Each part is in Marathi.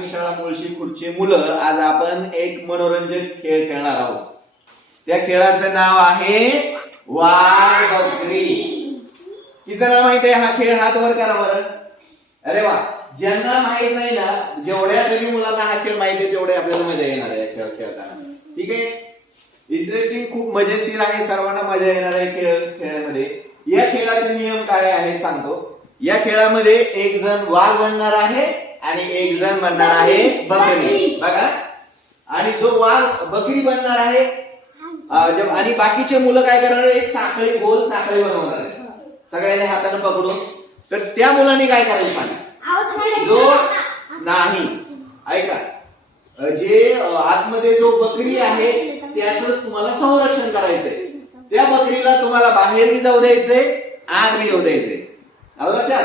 प्राथमिक शाळा मुळशी खुर्ची मुलं आज आपण एक मनोरंजक खेळ खेळणार आहोत. त्या खेळाचं नाव आहे वाघ बकरी. किती नाव माहिती आहे हा खेळ? हात वर करा बरं. अरे वा, ज्यांना माहित नाही ना, जेवढ्या कमी मुलांना हा खेळ माहिती आहे तेवढे आपल्याला मजा येणार आहे खेळ खेळताना. ठीक आहे, इंटरेस्टिंग, खूप मजेशीर आहे, सर्वांना मजा येणार आहे खेळामध्ये. या खेळाचे नियम काय आहेत सांगतो. या खेळामध्ये एक जण वाघ बनणार आहे आणि एक जण बनणार आहे बकरी. बघा, आणि जो वाघ बकरी बनणार आहे आणि बाकीचे मुलं काय करणार आहे, एक साखळी, गोल साखळी बनवणार आहे सगळ्यांनी हाताने पकडून. तर त्या मुलांनी काय करायचं सांगा. जो नाही, ऐका, जे आतमध्ये जो बकरी आहे त्याच तुम्हाला संरक्षण करायचंय. त्या बकरीला तुम्हाला बाहेर बी जाऊ द्यायचंय, आत बी येऊ द्यायचंय. लक्षात,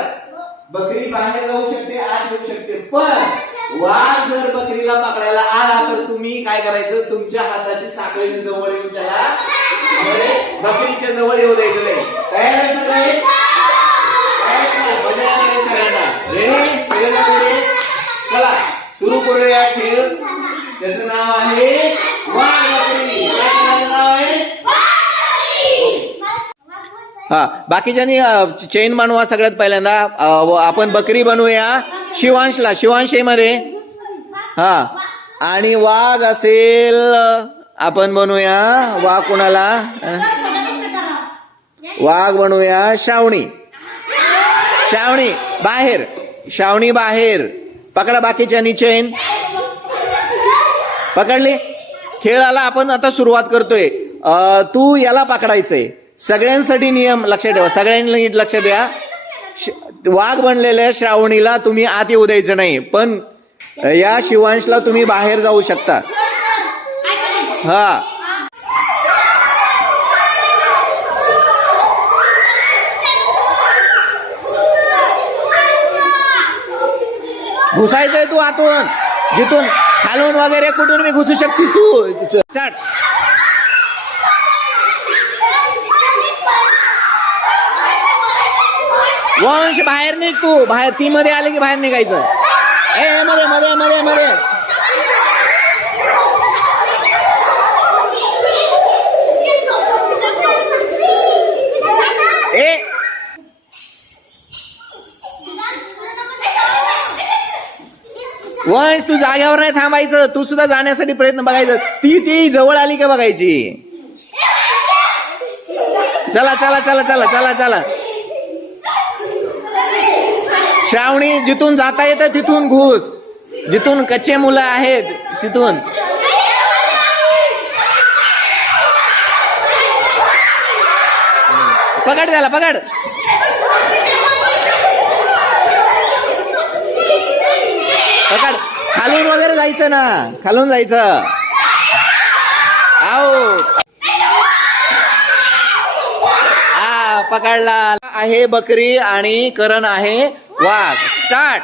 बकरी बाहेर जाऊ शकते, आत येऊ शकते, पण वाघ जर बकरीला पकडायला आला तर तुम्ही काय करायचं, तुमच्या हाताची साखळी जवळ येऊन त्याला बकरीच्या जवळ येऊ द्यायचं नाही. तयार आहे सगळे? मजा आहे सगळ्यांना? रेडी? सगळ्यांना? चला सुरू करूया खेळ. त्याचं नाव आहे वाघ बकरी. काय नाव आहे? हा, बाकीच्यांनी चेन बनवा. सगळ्यात पहिल्यांदा आपण बकरी बनवूया. शिवांशला, शिवांशेमध्ये हा, आणि वाघ असेल आपण बनवूया. वाघ कोणाला? वाघ बनवूया श्रावणी. श्रावणी बाहेर, श्रावणी बाहेर. पकडा बाकीच्यांनी चेन पकडली. खेळाला आपण आता सुरुवात करतोय. तू याला पकडायचंय. सगळ्यांसाठी नियम लक्षात ठेवा, सगळ्यांनी लक्ष द्या. वाघ बनलेल्या श्रावणीला तुम्ही आत येऊ द्यायचं नाही, पण या शिवांशला तुम्ही बाहेर जाऊ शकता. हा, घुसायचंय तू आतून, जिथून खालून वगैरे कुठून मी घुसू शकतीस तू. स्टार्ट. वंश बाहेर निघ तू. बाहेर, ती मध्ये आले की बाहेर निघायचं. ए मध्ये मध्ये मध्ये मध्ये. ए वंश, तू जाग्यावर नाही थांबायचं. तू सुद्धा जाण्यासाठी प्रयत्न बघायचं. ती जवळ आली का बघायची. चला चला चला चला चला चला. श्रावणी, जिथून जाता येतं तिथून घुस, जिथून कच्चे मुलं आहेत तिथून. पकड त्याला, पकड. पकड. खालून वगैरे जायचं ना, खालून जायचं. आओ, पकडला आहे बकरी आणि करण आहे वाघ. स्टार्ट.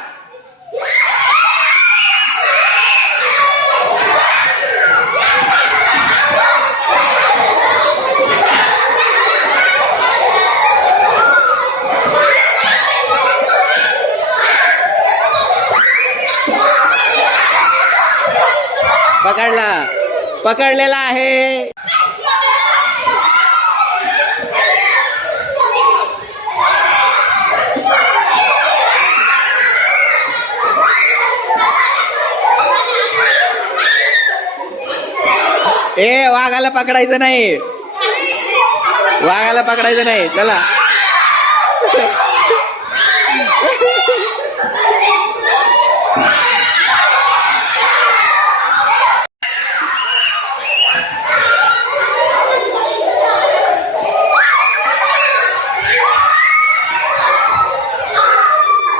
पकडला, पकडलेला आहे. ए वाघाला पकडायचं नाही, वाघाला पकडायचं नाही. चला